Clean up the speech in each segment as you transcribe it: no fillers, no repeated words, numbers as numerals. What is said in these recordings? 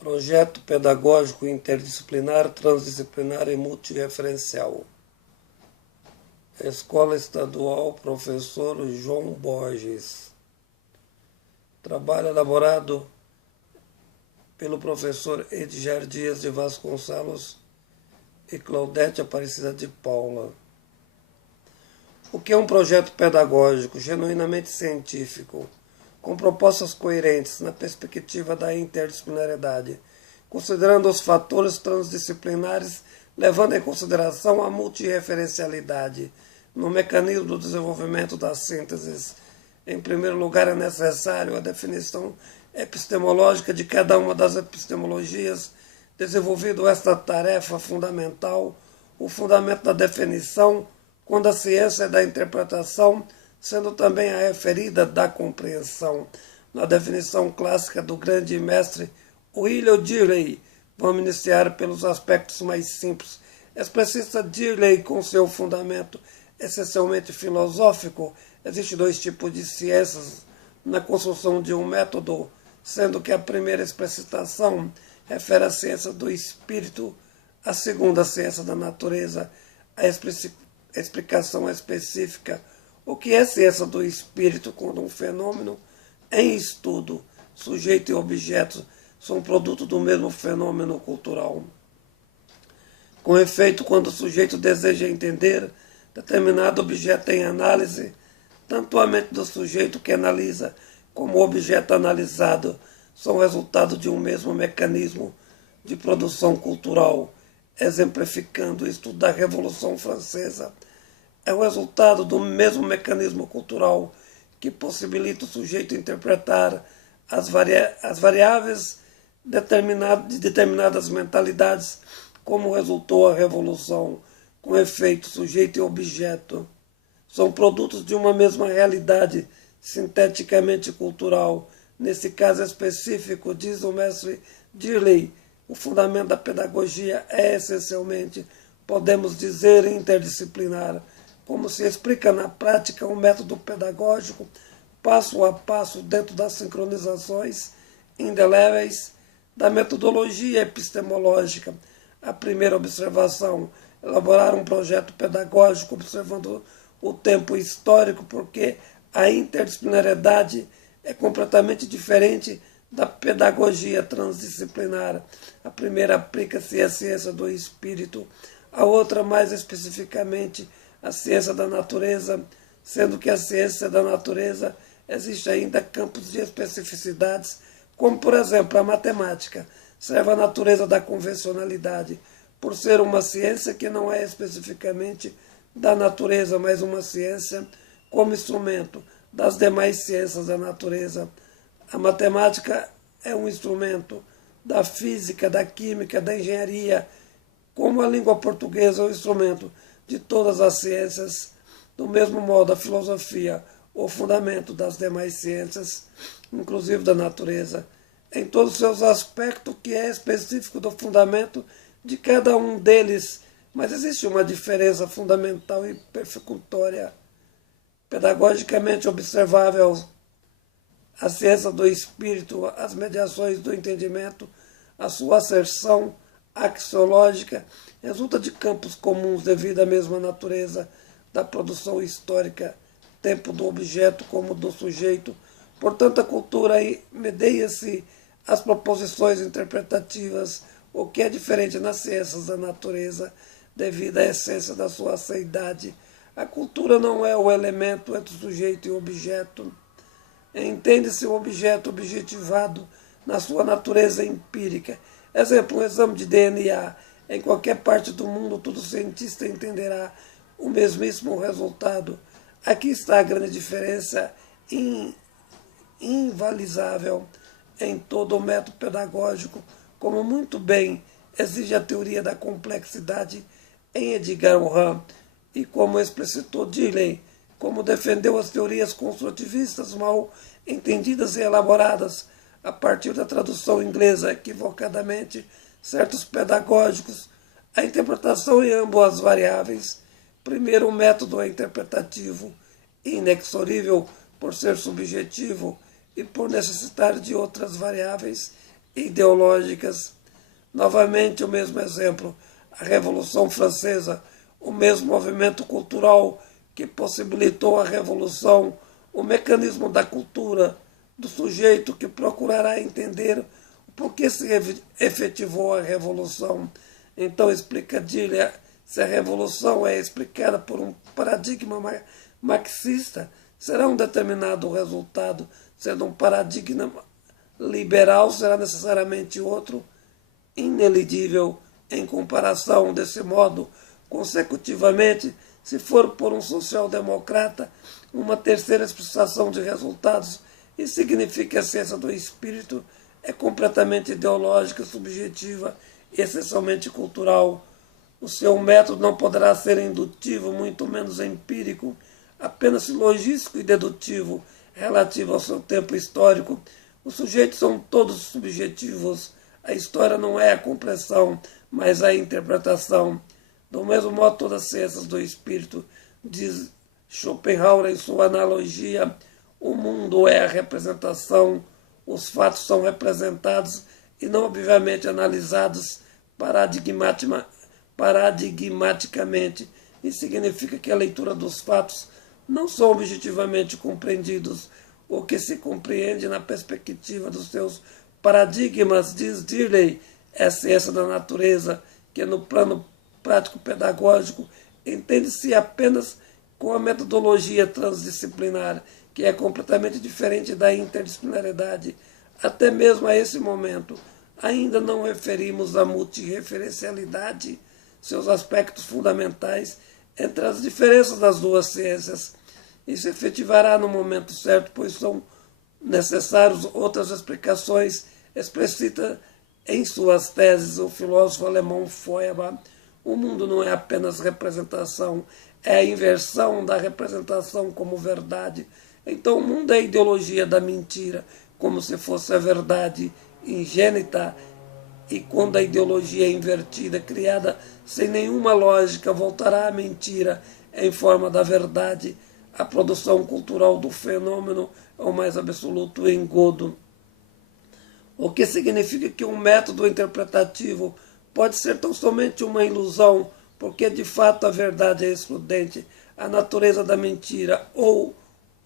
Projeto Pedagógico Interdisciplinar, Transdisciplinar e Multireferencial. Escola Estadual Professor João Borges. Trabalho elaborado pelo professor Edgar Dias de Vasconcelos e Claudete Aparecida de Paula. O que é um projeto pedagógico genuinamente científico, com propostas coerentes na perspectiva da interdisciplinaridade, considerando os fatores transdisciplinares, levando em consideração a multireferencialidade no mecanismo do desenvolvimento das sínteses. Em primeiro lugar, é necessário a definição epistemológica de cada uma das epistemologias, desenvolvido esta tarefa fundamental, o fundamento da definição, quando a ciência é da interpretação, sendo também a referida da compreensão. Na definição clássica do grande mestre William Dirley, vamos iniciar pelos aspectos mais simples. Expressista Dirley, com seu fundamento essencialmente filosófico, existem dois tipos de ciências na construção de um método, sendo que a primeira explicitação refere à ciência do espírito, a segunda, a ciência da natureza, a explicação específica. O que é ciência do espírito quando um fenômeno em estudo, sujeito e objeto, são produto do mesmo fenômeno cultural? Com efeito, quando o sujeito deseja entender determinado objeto em análise, tanto a mente do sujeito que analisa como o objeto analisado são resultado de um mesmo mecanismo de produção cultural, exemplificando o estudo da Revolução Francesa. É o resultado do mesmo mecanismo cultural que possibilita o sujeito interpretar as variáveis de determinadas mentalidades, como resultou a Revolução. Com efeito, sujeito e objeto são produtos de uma mesma realidade sinteticamente cultural. Nesse caso específico, diz o mestre Dirley, o fundamento da pedagogia é essencialmente, podemos dizer, interdisciplinar, como se explica na prática um método pedagógico, passo a passo dentro das sincronizações indeléveis da metodologia epistemológica. A primeira observação, elaborar um projeto pedagógico observando o tempo histórico, porque a interdisciplinariedade é completamente diferente da pedagogia transdisciplinar. A primeira aplica-se à ciência do espírito, a outra, mais especificamente, a ciência da natureza, sendo que a ciência da natureza existe ainda campos de especificidades, como, por exemplo, a matemática, serve à natureza da convencionalidade, por ser uma ciência que não é especificamente da natureza, mas uma ciência como instrumento das demais ciências da natureza. A matemática é um instrumento da física, da química, da engenharia, como a língua portuguesa é um instrumento de todas as ciências. Do mesmo modo, a filosofia, o fundamento das demais ciências, inclusive da natureza, em todos os seus aspectos, que é específico do fundamento de cada um deles, mas existe uma diferença fundamental e persecutória, pedagogicamente observável. A ciência do espírito, as mediações do entendimento, a sua asserção axiológica, resulta de campos comuns devido à mesma natureza da produção histórica, tempo do objeto como do sujeito. Portanto, a cultura medeia-se às proposições interpretativas, o que é diferente nas ciências da natureza, devido à essência da sua aceidade. A cultura não é o elemento entre o sujeito e o objeto. Entende-se o objeto objetivado na sua natureza empírica. Exemplo, um exame de DNA. Em qualquer parte do mundo, todo cientista entenderá o mesmíssimo resultado. Aqui está a grande diferença invalizável em todo o método pedagógico, como muito bem exige a teoria da complexidade em Edgar Morin, e como explicitou Dirley, como defendeu as teorias construtivistas mal entendidas e elaboradas a partir da tradução inglesa equivocadamente, certos pedagógicos, a interpretação em ambas as variáveis. Primeiro, o método é interpretativo, inexorível por ser subjetivo e por necessitar de outras variáveis ideológicas. Novamente, o mesmo exemplo, a Revolução Francesa, o mesmo movimento cultural que possibilitou a revolução, o mecanismo da cultura, do sujeito que procurará entender por que se efetivou a revolução. Então, explica Dillia, se a revolução é explicada por um paradigma marxista, será um determinado resultado, sendo um paradigma liberal, será necessariamente outro, ineligível em comparação. Desse modo, consecutivamente, se for por um social-democrata, uma terceira expressão de resultados, isso significa que a ciência do espírito é completamente ideológica, subjetiva e essencialmente cultural. O seu método não poderá ser indutivo, muito menos empírico, apenas logístico e dedutivo, relativo ao seu tempo histórico. Os sujeitos são todos subjetivos. A história não é a compreensão, mas a interpretação. Do mesmo modo, todas as ciências do espírito, diz Schopenhauer em sua analogia, o mundo é a representação, os fatos são representados e não obviamente analisados paradigmaticamente. Isso significa que a leitura dos fatos não são objetivamente compreendidos. O que se compreende na perspectiva dos seus paradigmas, diz Dirley, é a ciência da natureza, que no plano prático-pedagógico entende-se apenas com a metodologia transdisciplinar, que é completamente diferente da interdisciplinaridade. Até mesmo a esse momento, ainda não referimos a multireferencialidade, seus aspectos fundamentais, entre as diferenças das duas ciências. Isso efetivará no momento certo, pois são necessárias outras explicações, explicita em suas teses o filósofo alemão Feuerbach. O mundo não é apenas representação, é a inversão da representação como verdade. Então o mundo é a ideologia da mentira, como se fosse a verdade ingênita, e quando a ideologia é invertida, criada sem nenhuma lógica, voltará à mentira em forma da verdade. A produção cultural do fenômeno é o mais absoluto engodo. O que significa que um método interpretativo pode ser tão somente uma ilusão, porque de fato a verdade é excludente, a natureza da mentira, ou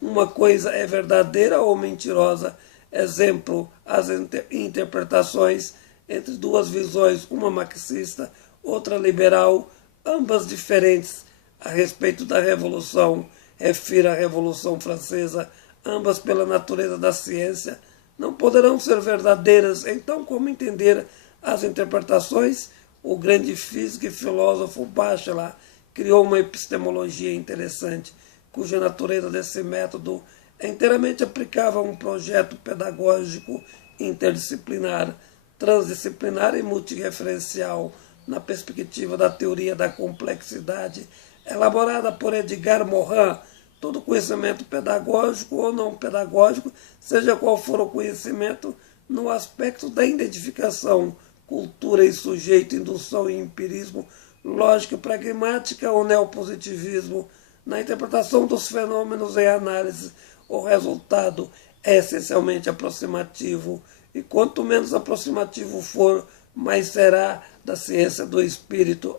uma coisa é verdadeira ou mentirosa. Exemplo, as interpretações entre duas visões, uma marxista, outra liberal, ambas diferentes a respeito da Revolução, refiro à Revolução Francesa, ambas pela natureza da ciência, não poderão ser verdadeiras. Então, como entender as interpretações? O grande físico e filósofo Bachelard criou uma epistemologia interessante, cuja natureza desse método é inteiramente aplicável a um projeto pedagógico interdisciplinar, transdisciplinar e multireferencial, na perspectiva da teoria da complexidade, elaborada por Edgar Morin. Todo conhecimento pedagógico ou não pedagógico, seja qual for o conhecimento, no aspecto da identificação, cultura e sujeito, indução e empirismo, lógica pragmática ou neopositivismo, na interpretação dos fenômenos e análise, o resultado é essencialmente aproximativo, e quanto menos aproximativo for, mais será da ciência do espírito.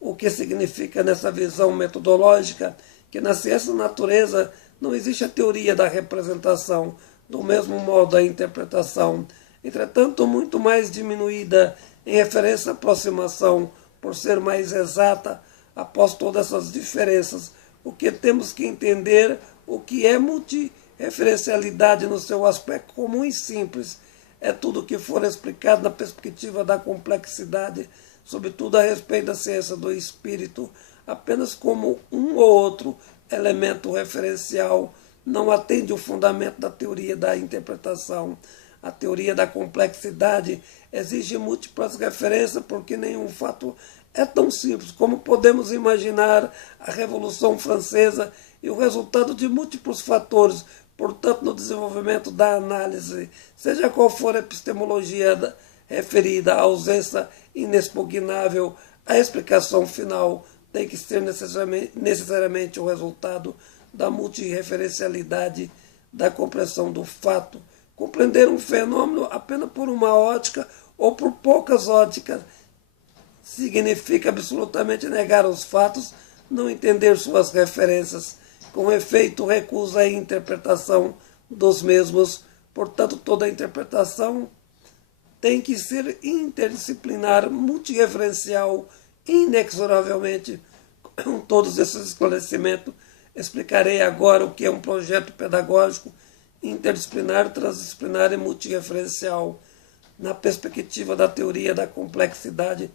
O que significa nessa visão metodológica que na ciência da natureza não existe a teoria da representação, do mesmo modo a interpretação, entretanto muito mais diminuída em referência à aproximação, por ser mais exata. Após todas essas diferenças, o que temos que entender, o que é multireferencialidade no seu aspecto comum e simples, é tudo que for explicado na perspectiva da complexidade, sobretudo a respeito da ciência do espírito, apenas como um ou outro elemento referencial, não atende o fundamento da teoria da interpretação. A teoria da complexidade exige múltiplas referências, porque nenhum fato é tão simples como podemos imaginar a Revolução Francesa e o resultado de múltiplos fatores. Portanto, no desenvolvimento da análise, seja qual for a epistemologia referida à ausência inexpugnável, a explicação final tem que ser necessariamente o resultado da multireferencialidade, da compreensão do fato Compreender um fenômeno apenas por uma ótica ou por poucas óticas significa absolutamente negar os fatos, não entender suas referências. Com efeito, recusa a interpretação dos mesmos. Portanto, toda interpretação tem que ser interdisciplinar, multirreferencial, inexoravelmente. Com todos esses esclarecimentos, explicarei agora o que é um projeto pedagógico interdisciplinar, transdisciplinar e multirreferencial, na perspectiva da teoria da complexidade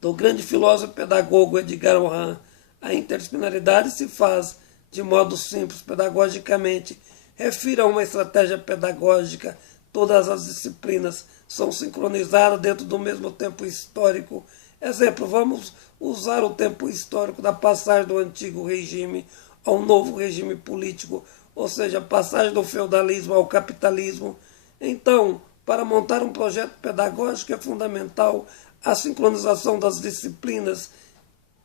do grande filósofo e pedagogo Edgar Morin. A interdisciplinaridade se faz de modo simples, pedagogicamente. Refira a uma estratégia pedagógica. Todas as disciplinas são sincronizadas dentro do mesmo tempo histórico. Exemplo, vamos usar o tempo histórico da passagem do antigo regime ao novo regime político, ou seja, a passagem do feudalismo ao capitalismo. Então, para montar um projeto pedagógico é fundamental a sincronização das disciplinas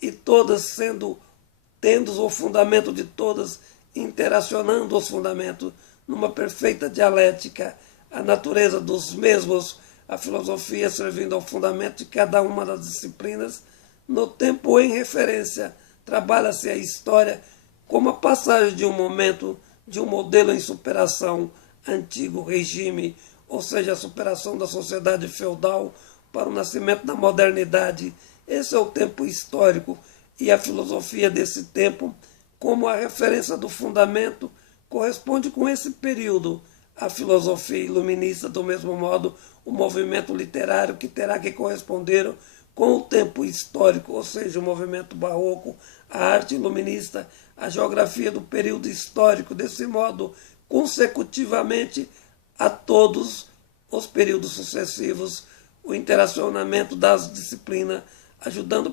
e todas tendo o fundamento de todas, interacionando os fundamentos numa perfeita dialética, a natureza dos mesmos, a filosofia servindo ao fundamento de cada uma das disciplinas, no tempo em referência. Trabalha-se a história como a passagem de um momento, de um modelo em superação, antigo regime, ou seja, a superação da sociedade feudal para o nascimento da modernidade. Esse é o tempo histórico e a filosofia desse tempo, como a referência do fundamento, corresponde com esse período. A filosofia iluminista, do mesmo modo, o movimento literário que terá que corresponder com o tempo histórico, ou seja, o movimento barroco, a arte iluminista, a geografia do período histórico, desse modo, consecutivamente a todos os períodos sucessivos, o interacionamento das disciplinas, ajudando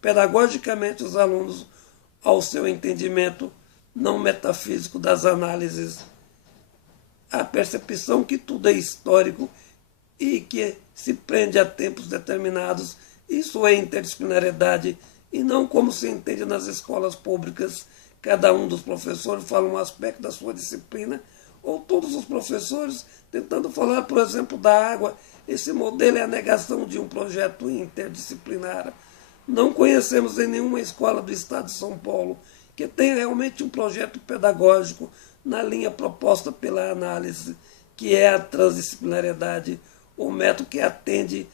pedagogicamente os alunos ao seu entendimento não metafísico das análises, a percepção que tudo é histórico e que se prende a tempos determinados. Isso é interdisciplinariedade e não como se entende nas escolas públicas. Cada um dos professores fala um aspecto da sua disciplina, ou todos os professores tentando falar, por exemplo, da água. Esse modelo é a negação de um projeto interdisciplinar. Não conhecemos em nenhuma escola do estado de São Paulo que tenha realmente um projeto pedagógico na linha proposta pela análise, que é a transdisciplinariedade, o método que atende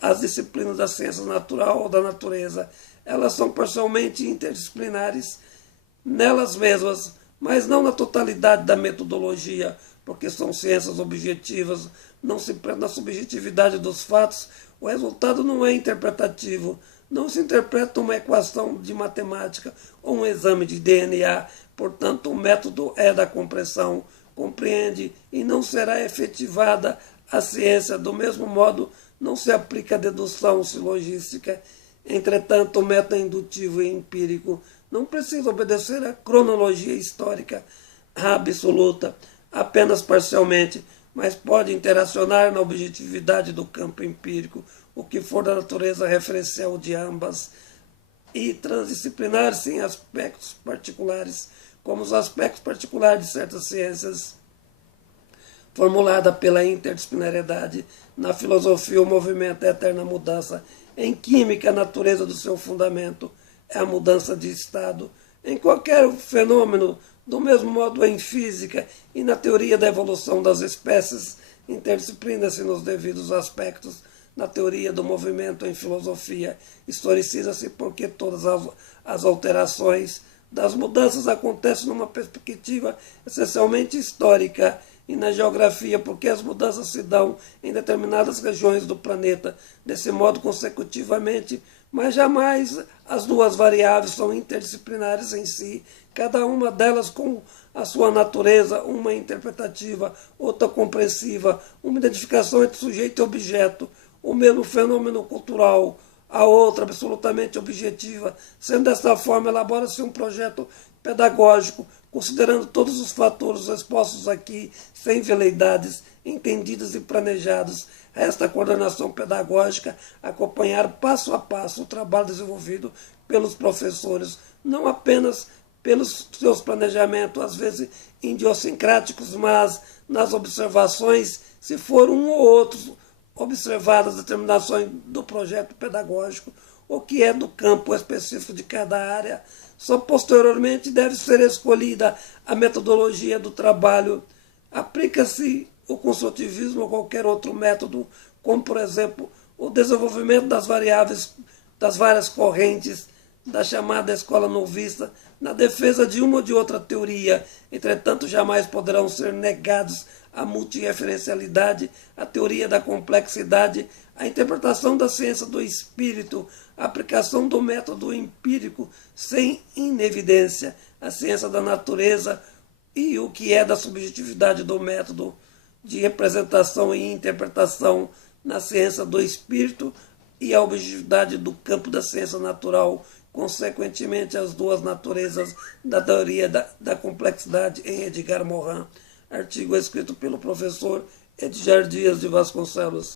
às disciplinas da ciência natural ou da natureza. Elas são parcialmente interdisciplinares nelas mesmas, mas não na totalidade da metodologia, porque são ciências objetivas, não se prende na subjetividade dos fatos, o resultado não é interpretativo, não se interpreta uma equação de matemática ou um exame de DNA, portanto o método é da compreensão, compreende e não será efetivada a ciência, do mesmo modo não se aplica a dedução silogística. Entretanto, o método indutivo e empírico não precisa obedecer à cronologia histórica absoluta, apenas parcialmente, mas pode interacionar na objetividade do campo empírico, o que for da natureza referencial de ambas, e transdisciplinar-se em aspectos particulares, como os aspectos particulares de certas ciências, formulada pela interdisciplinariedade. Na filosofia, o movimento é a eterna mudança. Em química, a natureza do seu fundamento é a mudança de estado. Em qualquer fenômeno, do mesmo modo em física e na teoria da evolução das espécies, interdisciplina-se nos devidos aspectos. Na teoria do movimento em filosofia, historiciza-se porque todas as alterações das mudanças acontecem numa perspectiva essencialmente histórica, e na geografia, porque as mudanças se dão em determinadas regiões do planeta, desse modo consecutivamente, mas jamais as duas variáveis são interdisciplinares em si, cada uma delas com a sua natureza, uma interpretativa, outra compreensiva, uma identificação entre sujeito e objeto, o mesmo fenômeno cultural, a outra absolutamente objetiva. Sendo dessa forma, elabora-se um projeto pedagógico, considerando todos os fatores expostos aqui, sem veleidades, entendidos e planejados. Resta a coordenação pedagógica acompanhar passo a passo o trabalho desenvolvido pelos professores, não apenas pelos seus planejamentos, às vezes idiosincráticos, mas nas observações, se for um ou outro observadas as determinações do projeto pedagógico, o que é do campo específico de cada área, só posteriormente deve ser escolhida a metodologia do trabalho. Aplica-se o construtivismo ou qualquer outro método, como, por exemplo, o desenvolvimento das variáveis, das várias correntes da chamada escola novista, na defesa de uma ou de outra teoria. Entretanto, jamais poderão ser negados a multirreferencialidade, a teoria da complexidade, a interpretação da ciência do espírito, a aplicação do método empírico sem inevidência, a ciência da natureza e o que é da subjetividade do método de representação e interpretação na ciência do espírito e a objetividade do campo da ciência natural, consequentemente as duas naturezas da teoria da complexidade em Edgar Morin. Artigo escrito pelo professor Edgar Dias de Vasconcelos.